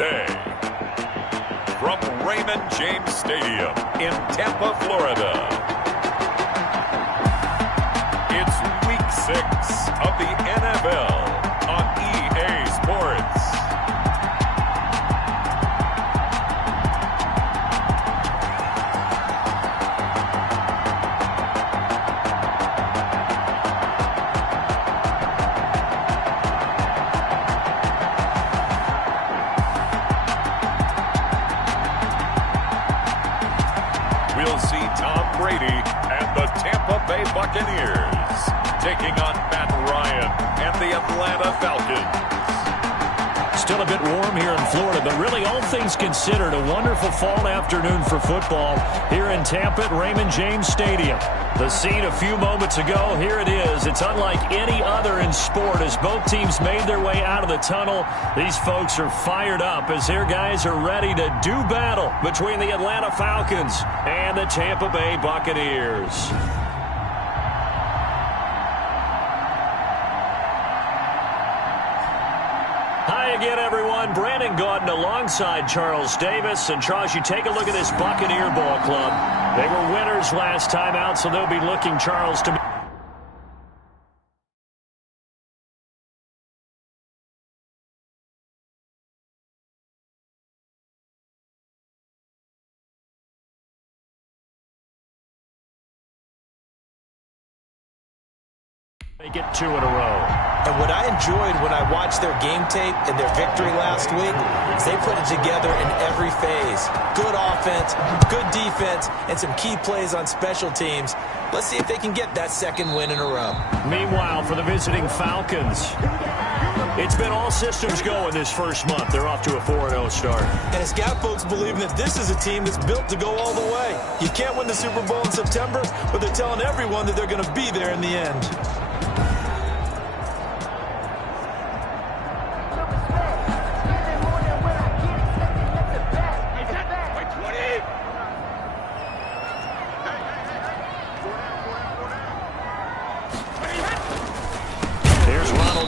today. From Raymond James Stadium in Tampa, Florida, it's Week 6 of the NFL on EA Sports. We'll see Tom Brady and the Tampa Bay Buccaneers taking on Matt Ryan and the Atlanta Falcons. Still a bit warm here in Florida, but really all things considered, a wonderful fall afternoon for football here in Tampa at Raymond James Stadium. The scene a few moments ago, here it is. It's unlike any other in sport as both teams made their way out of the tunnel. These folks are fired up as their guys are ready to do battle between the Atlanta Falcons and the Tampa Bay Buccaneers. Hi again, everyone. Brandon Gaudin alongside Charles Davis. And, Charles, you take a look at this Buccaneer ball club. They were winners last time out, so they'll be looking, Charles, to make it 2 in a row. And what I enjoyed when I watched their game tape and their victory last week is they put it together in every phase. Good offense, good defense, and some key plays on special teams. Let's see if they can get that second win in a row. Meanwhile, for the visiting Falcons, it's been all systems go in this first month. They're off to a 4-0 start. And it's got folks believing that this is a team that's built to go all the way. You can't win the Super Bowl in September, but they're telling everyone that they're going to be there in the end.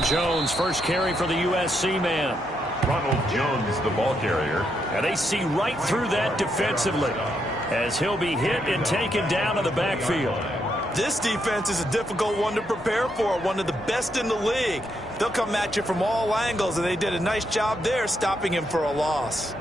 Jones, first carry for the USC man. Ronald Jones, the ball carrier. And they see right through that defensively as he'll be hit and taken down in the backfield. This defense is a difficult one to prepare for, one of the best in the league. They'll come at you from all angles, and they did a nice job there stopping him for a loss.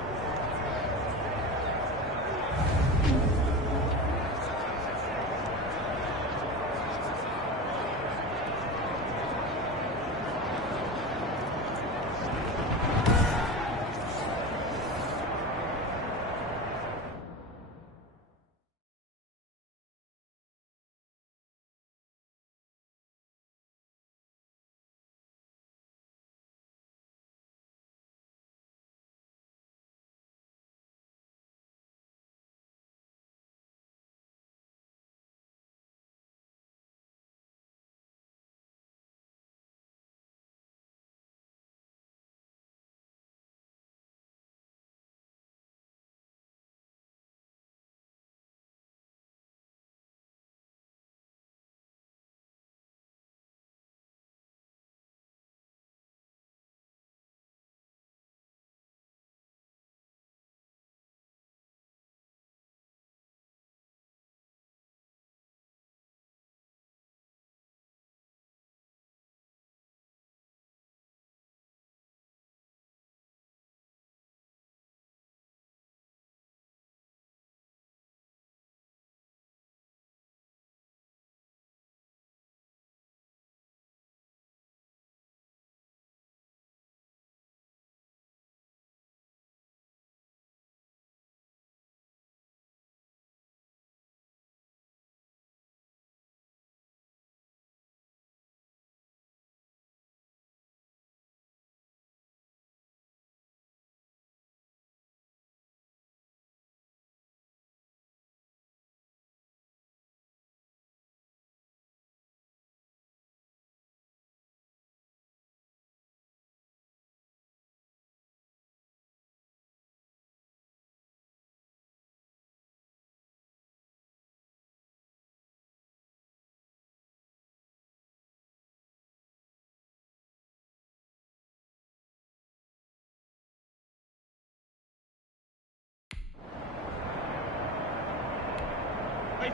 On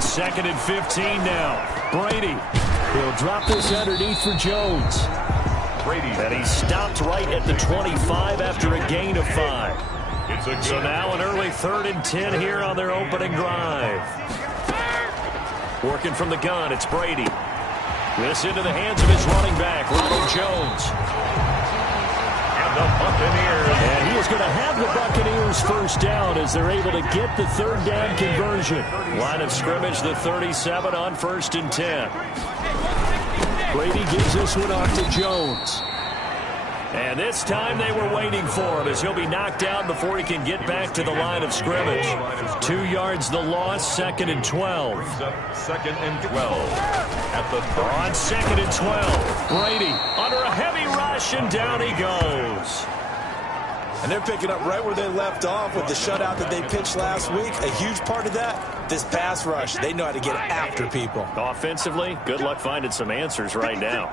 2nd and 15 now. Brady. He'll drop this underneath for Jones. Brady. And he stopped right at the 25 after a gain of 5. So now an early 3rd and 10 here on their opening drive. Working from the gun, it's Brady. This into the hands of his running back, Ronald Jones. And the Buccaneers. And he is going to have the Buccaneers first down as they're able to get the 3rd down conversion. Line of scrimmage, the 37 on 1st and 10. Brady gives this one off to Jones. And this time they were waiting for him as he'll be knocked down before he can get back to the line of scrimmage. 2 yards the loss, 2nd and 12. 2nd and 12. At the on 2nd and 12. Brady under a heavy rush, and down he goes. And they're picking up right where they left off with the shutout that they pitched last week. A huge part of that, this pass rush. They know how to get after people. Offensively, good luck finding some answers right now.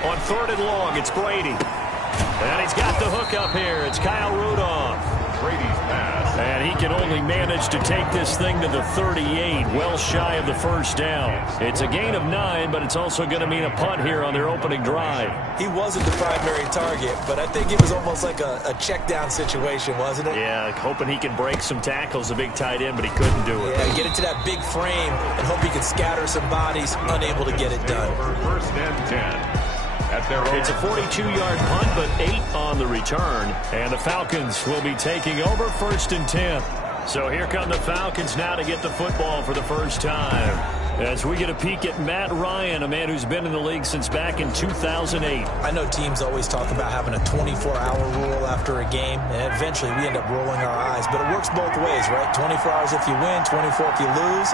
On 3rd and long, it's Brady. And he's got the hook up here. It's Kyle Rudolph. Brady's pass. And he can only manage to take this thing to the 38, well shy of the first down. It's a gain of 9, but it's also going to mean a punt here on their opening drive. He wasn't the primary target, but I think it was almost like a check down situation, wasn't it? Yeah, hoping he can break some tackles, a big tight end, but he couldn't do it. Yeah, get it to that big frame and hope he can scatter some bodies, unable to get it done. 1st and 10. It's a 42-yard punt, but 8 on the return. And the Falcons will be taking over 1st and 10. So here come the Falcons now to get the football for the first time. As we get a peek at Matt Ryan, a man who's been in the league since back in 2008. I know teams always talk about having a 24-hour rule after a game, and eventually we end up rolling our eyes. But it works both ways, right? 24 hours if you win, 24 if you lose.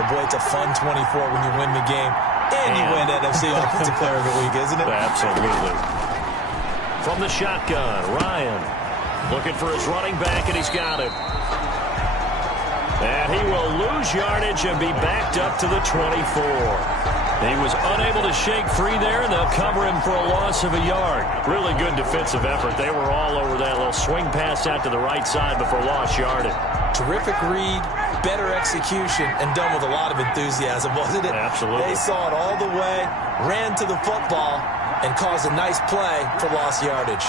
But boy, it's a fun 24 when you win the game. And you win NFC Offensive Player of the Week, isn't it? Absolutely. From the shotgun, Ryan looking for his running back, and he's got him. And he will lose yardage and be backed up to the 24. He was unable to shake free there, and they'll cover him for a loss of a yard. Really good defensive effort. They were all over that little swing pass out to the right side before lost yardage. Terrific read, better execution, and done with a lot of enthusiasm, wasn't it? Absolutely. They saw it all the way, ran to the football, and caused a nice play for lost yardage.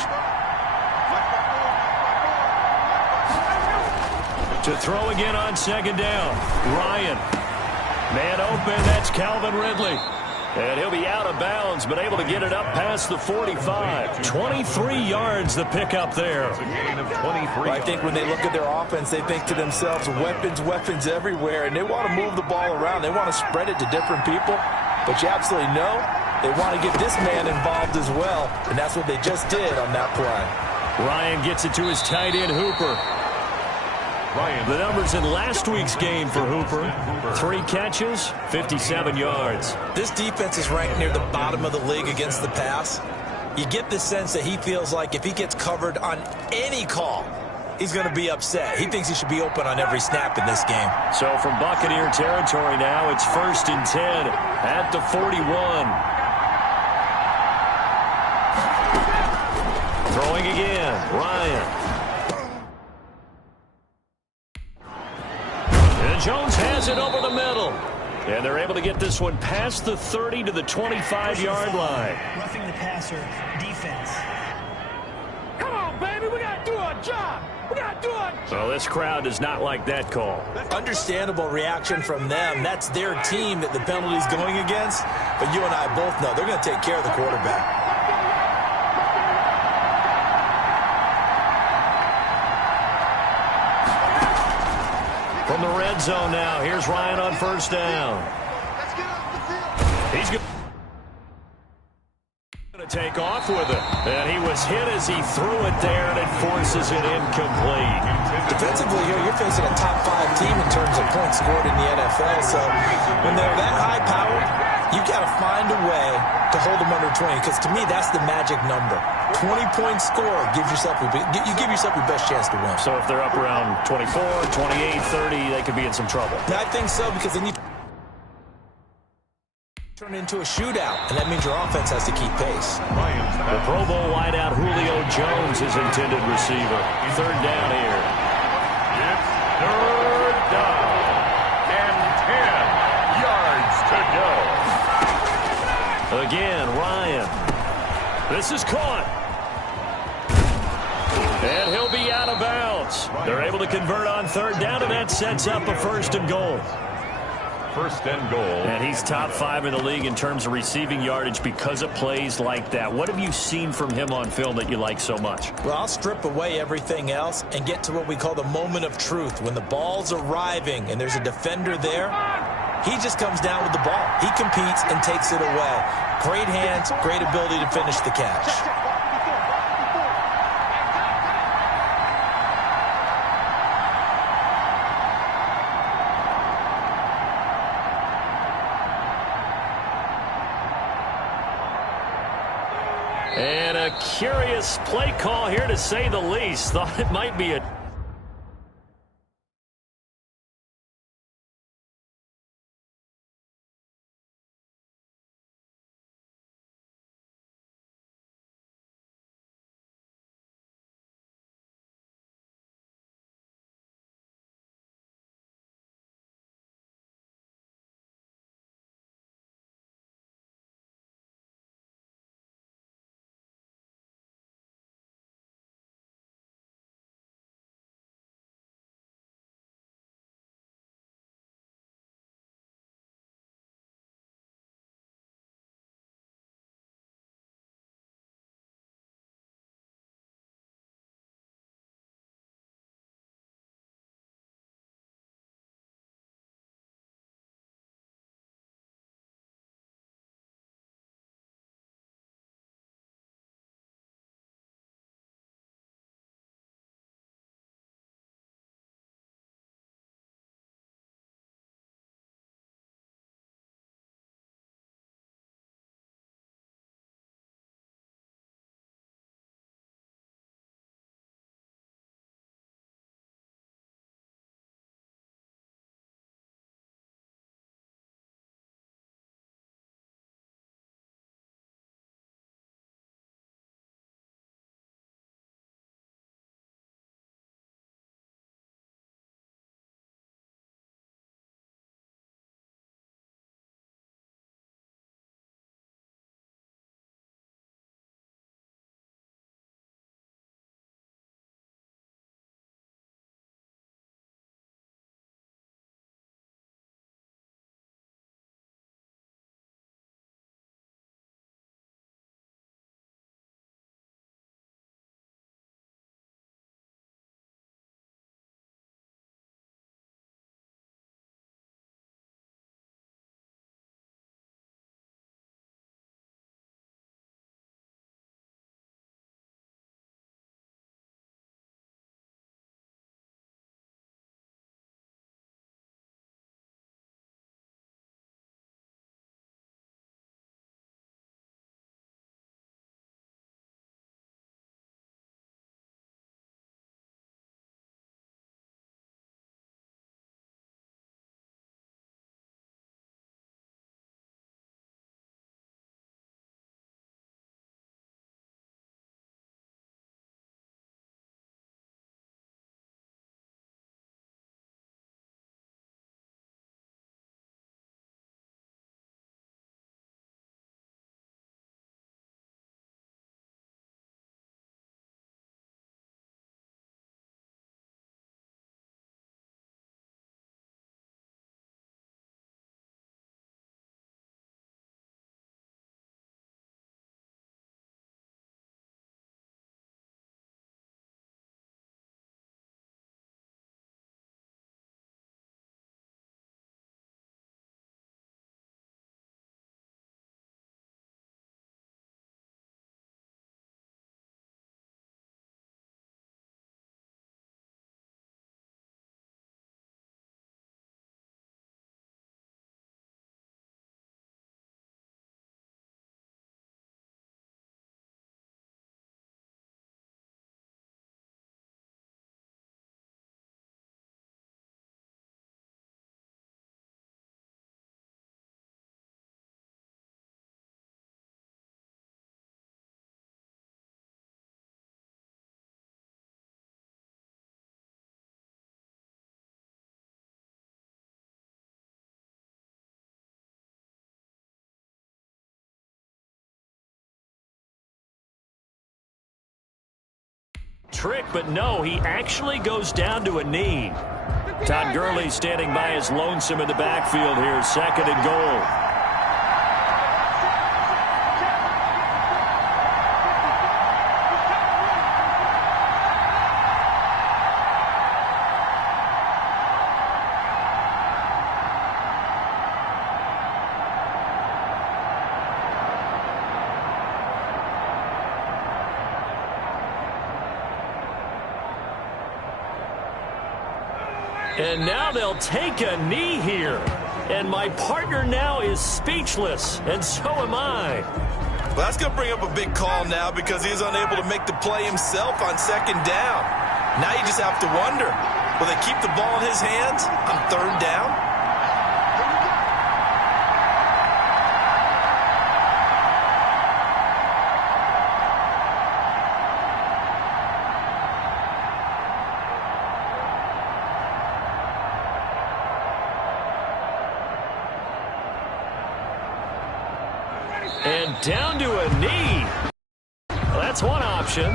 To throw again on 2nd down. Ryan. Man open, that's Calvin Ridley. And he'll be out of bounds, but able to get it up past the 45. 23 yards the pickup there. Well, I think when they look at their offense, they think to themselves, weapons, weapons everywhere, and they want to move the ball around. They want to spread it to different people, but you absolutely know they want to get this man involved as well, and that's what they just did on that play. Ryan gets it to his tight end, Hooper. The numbers in last week's game for Hooper. 3 catches, 57 yards. This defense is ranked near the bottom of the league against the pass. You get the sense that he feels like if he gets covered on any call, he's going to be upset. He thinks he should be open on every snap in this game. So from Buccaneer territory now, it's 1st and 10 at the 41. Throwing again, Ryan. And Jones has it over the middle. And they're able to get this one past the 30 to the 25-yard line. Roughing the passer, defense. Come on, baby, we got to do our job. We got to do our job. Well, this crowd does not like that call. Understandable reaction from them. That's their team that the penalty's going against. But you and I both know they're going to take care of the quarterback. From the red zone now, here's Ryan on 1st down. He's going to take off with it. And he was hit as he threw it there, and it forces it incomplete. Defensively here, you're facing a top 5 team in terms of points scored in the NFL. So when they're that high-powered, you've got to find a way to hold them under 20. Because to me, that's the magic number. 20-point score gives yourself you give yourself your best chance to win. So if they're up around 24, 28, 30, they could be in some trouble. I think so, because then you Turn into a shootout, and that means your offense has to keep pace. The Pro Bowl wideout Julio Jones is intended receiver. Third down here. It's third down and 10 yards to go. Again, Ryan. This is caught. And he'll be out of bounds. They're able to convert on third down, and that sets up a first and goal. First and goal. And he's top 5 in the league in terms of receiving yardage because of plays like that. What have you seen from him on film that you like so much? Well, I'll strip away everything else and get to what we call the moment of truth. When the ball's arriving and there's a defender there, he just comes down with the ball. He competes and takes it away. Great hands, great ability to finish the catch. And a curious play call here, to say the least. Thought it might be a trick, but no, he actually goes down to a knee. Todd Gurley standing by his lonesome in the backfield here, 2nd and goal. And now they'll take a knee here. And my partner now is speechless, and so am I. Well, that's going to bring up a big call now because he's unable to make the play himself on 2nd down. Now you just have to wonder, will they keep the ball in his hands on 3rd down? And down to a knee. Well, that's one option.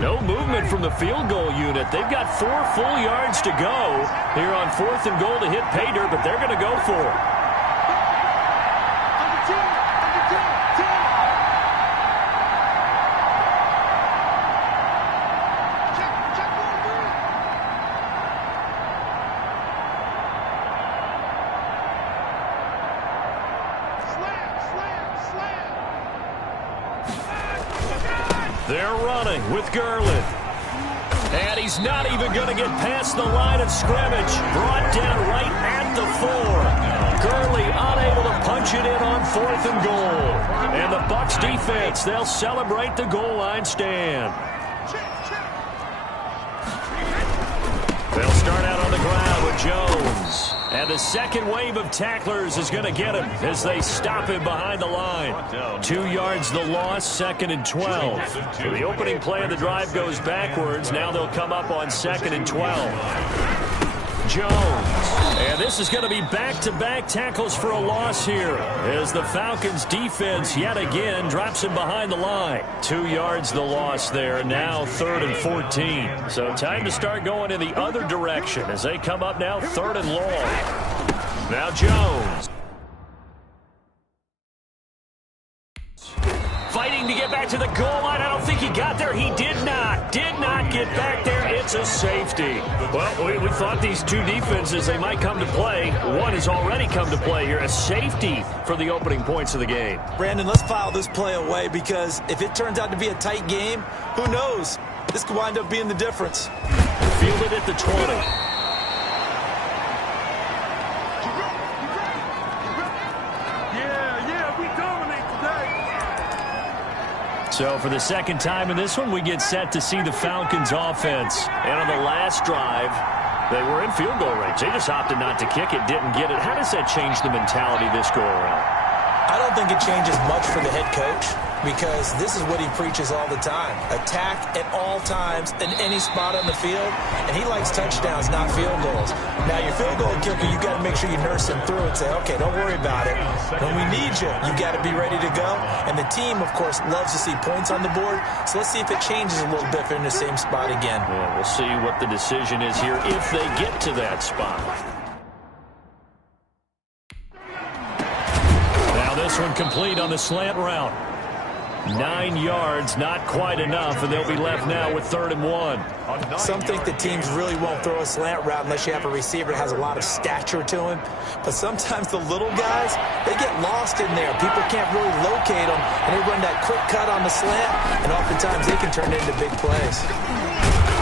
No movement from the field goal unit. They've got 4 full yards to go here on 4th and goal to hit pay dirt, but they're going to go for it. They're running with Gurley. And he's not even going to get past the line of scrimmage. Brought down right at the 4. Gurley unable to punch it in on 4th and goal. And the Bucs defense, they'll celebrate the goal line stand. They'll start out on the ground with Jones. And the second wave of tacklers is going to get him as they stop him behind the line. 2 yards the loss, 2nd and 12. So the opening play of the drive goes backwards. Now they'll come up on 2nd and 12. Jones. And this is going to be back-to-back tackles for a loss here as the Falcons defense yet again drops him behind the line. 2 yards the loss there. Now 3rd and 14. So time to start going in the other direction as they come up now 3rd and long. Now Jones. Fighting to get back to the goal line. I don't think he got there. He did not. Did not get back there. It's a safety. Well, we thought these two defenses, they might come to play. One has already come to play here. A safety for the opening points of the game. Brandon, let's file this play away because if it turns out to be a tight game, who knows? This could wind up being the difference. Fielded at the 20. So for the second time in this one, we get set to see the Falcons offense. And on the last drive, they were in field goal range. They just opted not to kick it, didn't get it. How does that change the mentality this go around? I don't think it changes much for the head coach because this is what he preaches all the time. Attack at all times in any spot on the field, and he likes touchdowns, not field goals. Now, your field goal kicker, you got to make sure you nurse him through and say, okay, don't worry about it. When we need you, you got to be ready to go. And the team, of course, loves to see points on the board, so let's see if it changes a little bit if they're in the same spot again. Yeah, we'll see what the decision is here if they get to that spot. This one complete on the slant route. 9 yards, not quite enough, and they'll be left now with 3rd and 1. Some think the teams really won't throw a slant route unless you have a receiver that has a lot of stature to him. But sometimes the little guys, they get lost in there. People can't really locate them, and they run that quick cut on the slant, and oftentimes they can turn it into big plays.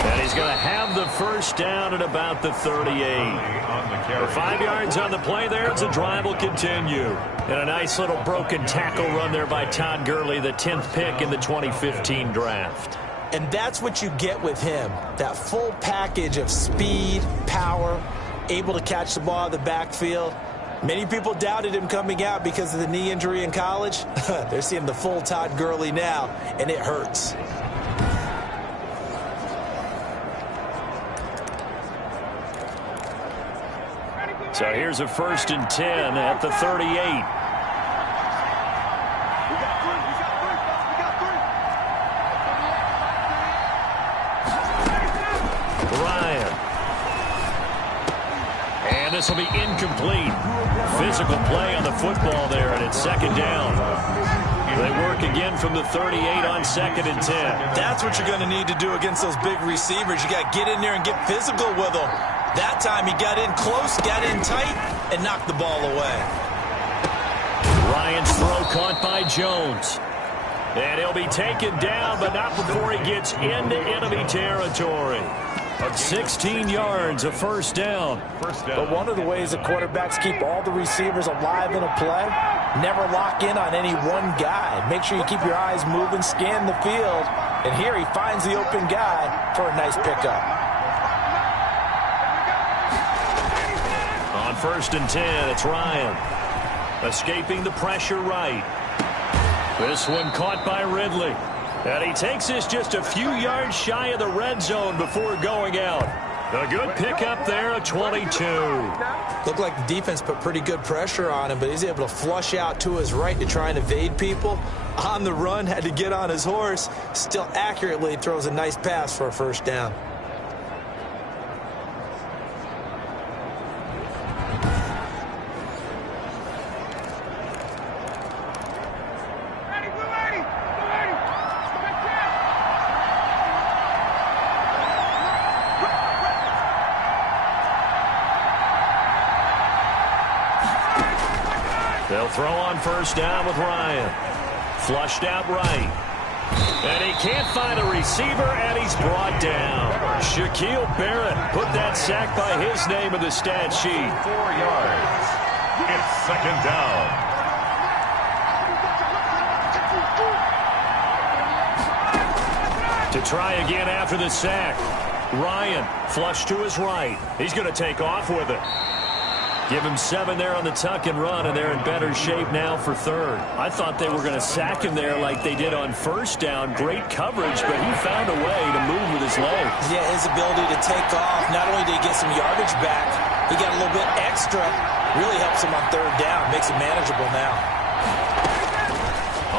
And he's going to have the first down at about the 38. 5 yards on the play there as the drive will continue. And a nice little broken tackle run there by Todd Gurley, the 10th pick in the 2015 draft. And that's what you get with him, that full package of speed, power, able to catch the ball out of the backfield. Many people doubted him coming out because of the knee injury in college. They're seeing the full Todd Gurley now, and it hurts. So here's a 1st and 10 at the 38. And this will be incomplete. Physical play on the football there, and it's second down. They work again from the 38 on 2nd and 10. That's what you're going to need to do against those big receivers. You got to get in there and get physical with them. That time he got in close, got in tight, and knocked the ball away. Ryan's throw caught by Jones. And he'll be taken down, but not before he gets into enemy territory. 16 yards, a first down. But one of the ways that quarterbacks keep all the receivers alive in a play, never lock in on any one guy. Make sure you keep your eyes moving, scan the field. And here he finds the open guy for a nice pickup. On 1st and 10, it's Ryan. Escaping the pressure right. This one caught by Ridley. And he takes this just a few yards shy of the red zone before going out. A good pickup there at 22. Looked like the defense put pretty good pressure on him, but he's able to flush out to his right to try and evade people. On the run, had to get on his horse. Still accurately throws a nice pass for a first down. They'll throw on first down with Ryan. Flushed out right. And he can't find a receiver, and he's brought down. Shaquille Barrett put that sack by his name in the stat sheet. 4 yards. It's second down. To try again after the sack. Ryan flushed to his right. He's going to take off with it. Give him 7 there on the tuck and run, and they're in better shape now for third. I thought they were going to sack him there like they did on first down. Great coverage, but he found a way to move with his legs. Yeah, his ability to take off, not only did he get some yardage back, he got a little bit extra. Really helps him on third down, makes it manageable now.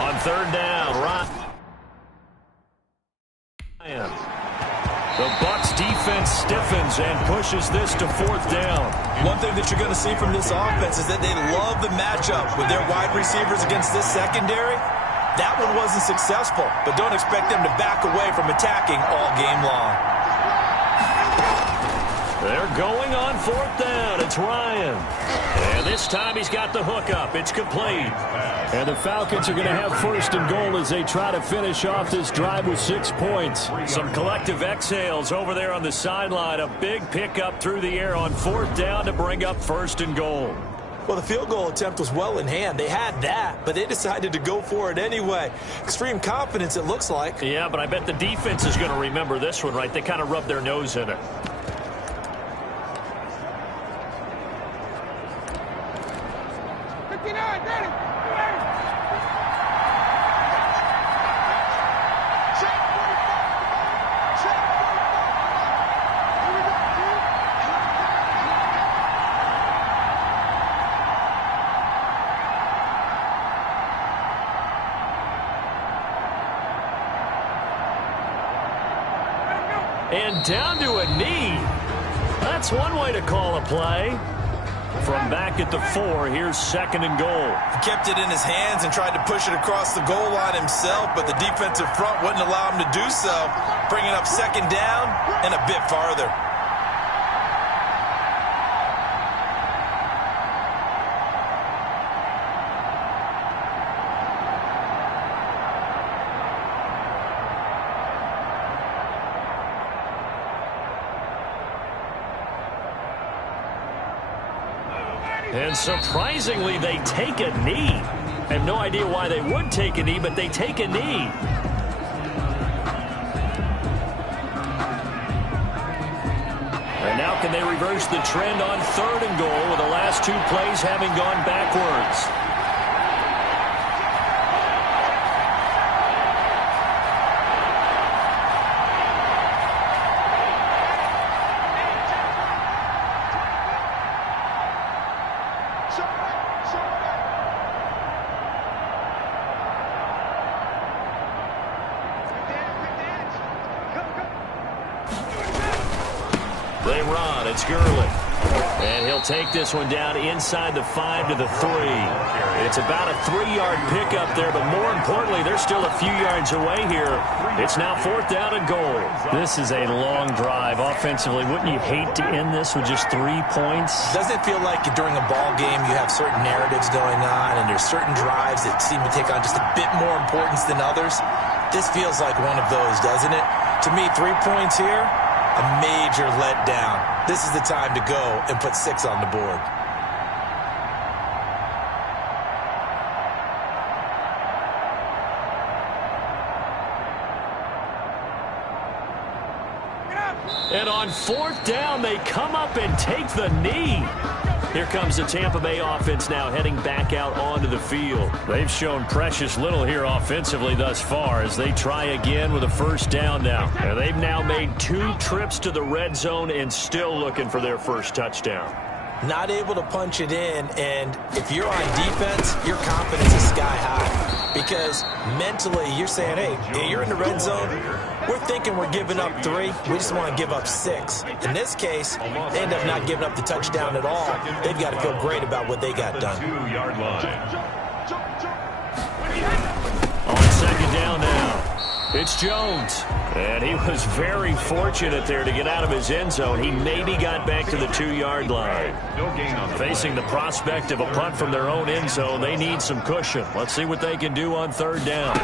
On third down, Ryan. The Bucs defense stiffens and pushes this to 4th down. One thing that you're going to see from this offense is that they love the matchup with their wide receivers against this secondary. That one wasn't successful, but don't expect them to back away from attacking all game long. They're going on 4th down. It's Ryan. And this time he's got the hook up. It's complete. And the Falcons are going to have 1st and goal as they try to finish off this drive with 6 points. Some collective exhales over there on the sideline. A big pickup through the air on 4th down to bring up 1st and goal. Well, the field goal attempt was well in hand. They had that, but they decided to go for it anyway. Extreme confidence, it looks like. Yeah, but I bet the defense is going to remember this one, right? They kind of rubbed their nose in it. And down to a knee. That's one way to call a play. From back at the 4, here's 2nd and goal. He kept it in his hands and tried to push it across the goal line himself, but the defensive front wouldn't allow him to do so, bringing up 2nd down and a bit farther. And surprisingly, they take a knee. I have no idea why they would take a knee, but they take a knee. And now can they reverse the trend on 3rd and goal with the last 2 plays having gone backwards? They run. It's Gurley. And he'll take this one down inside the 5 to the 3. It's about a 3-yard pickup there, but more importantly, they're still a few yards away here. It's now 4th down and goal. This is a long drive. Offensively, wouldn't you hate to end this with just 3 points? Doesn't it feel like during a ball game you have certain narratives going on and there's certain drives that seem to take on just a bit more importance than others? This feels like one of those, doesn't it? To me, 3 points here, a major letdown. This is the time to go and put 6 on the board. And on 4th down, they come up and take the knee. Here comes the Tampa Bay offense now heading back out onto the field. They've shown precious little here offensively thus far as they try again with a 1st down now. And they've now made 2 trips to the red zone and still looking for their first touchdown. Not able to punch it in, and if you're on defense, your confidence is sky high. Because mentally, you're saying, hey, you're in the red zone. We're thinking we're giving up 3. We just want to give up 6. In this case, they end up not giving up the touchdown at all. They've got to feel great about what they got done. 2-yard line. On 2nd down now, it's Jones. And he was very fortunate there to get out of his end zone. He maybe got back to the 2-yard line. Facing the prospect of a punt from their own end zone, they need some cushion. Let's see what they can do on 3rd down.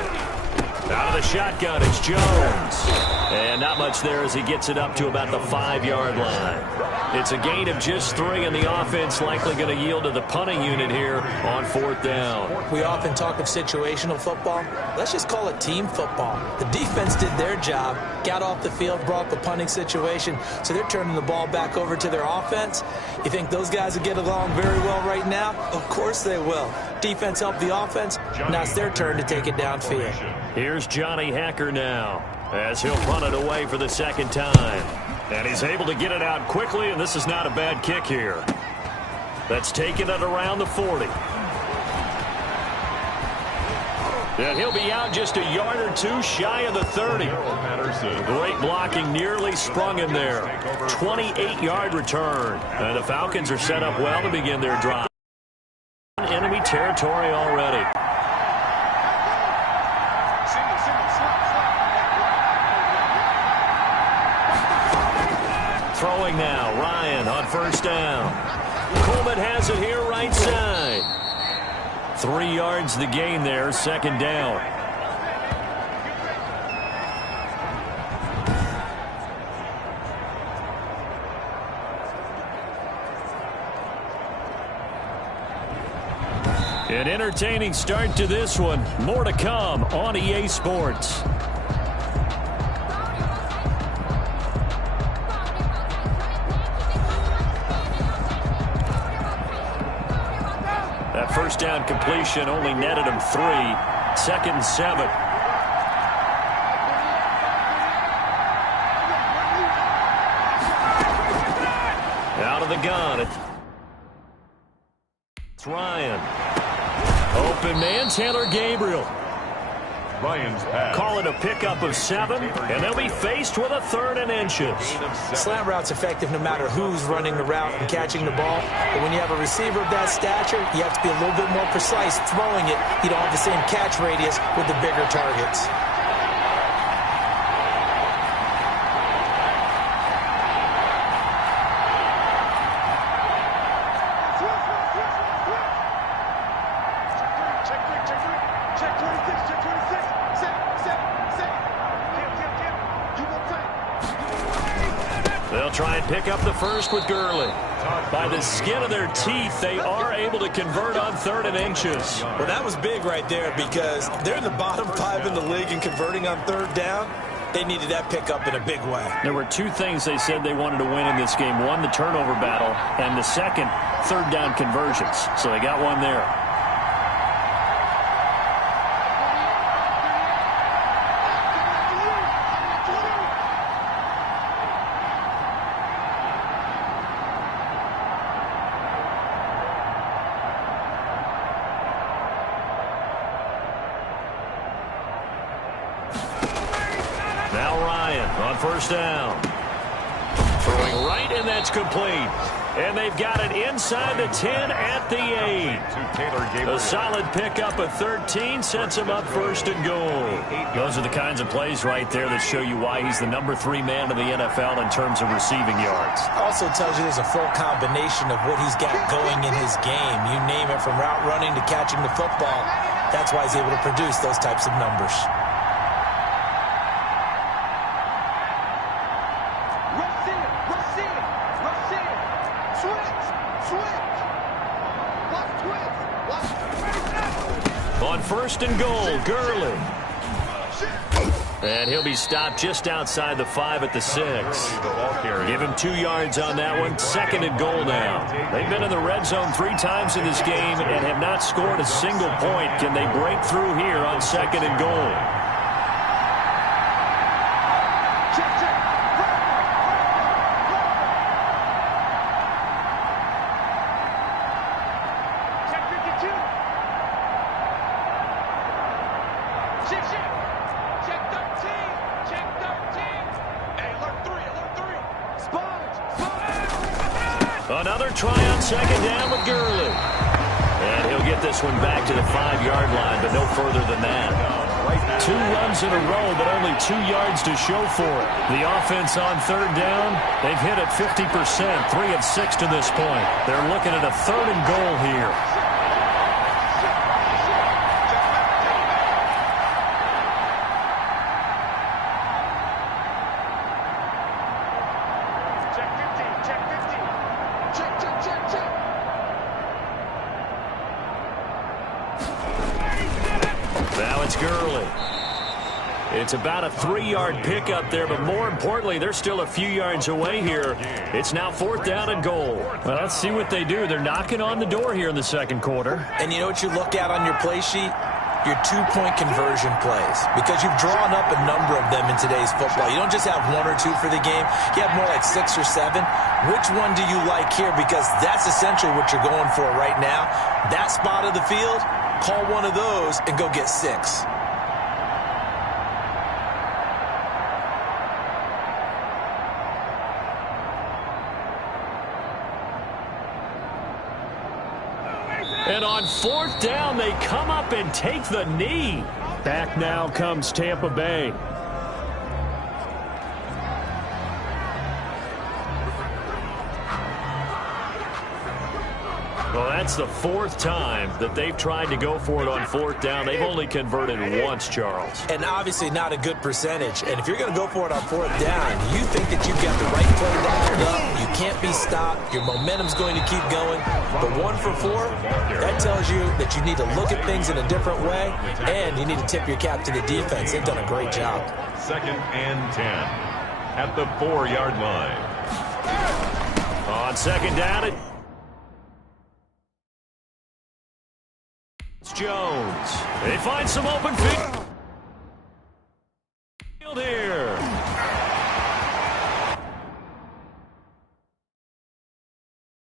Out of the shotgun, it's Jones. And not much there as he gets it up to about the 5-yard line. It's a gain of just 3, and the offense likely going to yield to the punting unit here on 4th down. We often talk of situational football. Let's just call it team football. The defense did their job, got off the field, brought the punting situation, so they're turning the ball back over to their offense. You think those guys will get along very well right now? Of course they will. Defense helped the offense. Now it's their turn to take it downfield. Here's Johnny Hacker now as he'll punt it away for the 2nd time. And he's able to get it out quickly, and this is not a bad kick here. That's taking it around the 40. And he'll be out just a yard or 2 shy of the 30. Great blocking, nearly sprung him there. 28-yard return. And the Falcons are set up well to begin their drive. Enemy territory already. Throwing now, Ryan on 1st down. Coleman has it here right side. 3 yards the gain there, 2nd down. An entertaining start to this one. More to come on EA Sports. That 1st down completion only netted him 3. 2nd and 7. Out of the gun. It's Ryan. Open man, Taylor Gabriel. Ryan's pass. Call it a pickup of 7, and they'll be faced with a 3rd and inches. Slant route's effective no matter who's running the route and catching the ball. But when you have a receiver of that stature, you have to be a little bit more precise throwing it. You don't have the same catch radius with the bigger targets. They'll try and pick up the 1st with Gurley. By the skin of their teeth, they are able to convert on 3rd and inches. Well, that was big right there because they're in the bottom 5 in the league in converting on 3rd down. They needed that pickup in a big way. There were 2 things they said they wanted to win in this game. 1, the turnover battle, and the 2nd, 3rd down conversions. So they got one there. Now Ryan on 1st down. Throwing right, and that's complete. And they've got it inside the 10 at the 8. A solid pickup of 13 sets him up first and goal. Those are the kinds of plays right there that show you why he's the number 3 man in the NFL in terms of receiving yards. Also tells you there's a full combination of what he's got going in his game. You name it, from route running to catching the football. That's why he's able to produce those types of numbers. On first and goal, Gurley. And he'll be stopped just outside the 5 at the 6. Give him 2 yards on that one. Second and goal now. They've been in the red zone 3 times in this game and have not scored a single point. Can they break through here on second and goal? Another try on second down with Gurley. And he'll get this one back to the 5-yard line, but no further than that. 2 runs in a row, but only 2 yards to show for it. The offense on third down, they've hit it 50%, 3 of 6 to this point. They're looking at a third and goal here. Now it's Gurley. It's about a 3-yard pickup there, but more importantly, they're still a few yards away here. It's now 4th down and goal. Well, let's see what they do. They're knocking on the door here in the second quarter. And you know what you look at on your play sheet? Your 2-point conversion plays, because you've drawn up a number of them in today's football. You don't just have 1 or 2 for the game. You have more like 6 or 7. Which one do you like here? Because that's essentially what you're going for right now. That spot of the field, call one of those and go get 6. And on 4th down, they come up and take the knee. Back now comes Tampa Bay. Well, that's the 4th time that they've tried to go for it on 4th down. They've only converted once, Charles. And obviously not a good percentage. And if you're going to go for it on 4th down, you think that you've got the right play dialed up. You can't be stopped. Your momentum's going to keep going. But 1 for 4, that tells you that you need to look at things in a different way, and you need to tip your cap to the defense. They've done a great job. 2nd and 10 at the 4-yard line. On 2nd down, Jones. They find some open field here.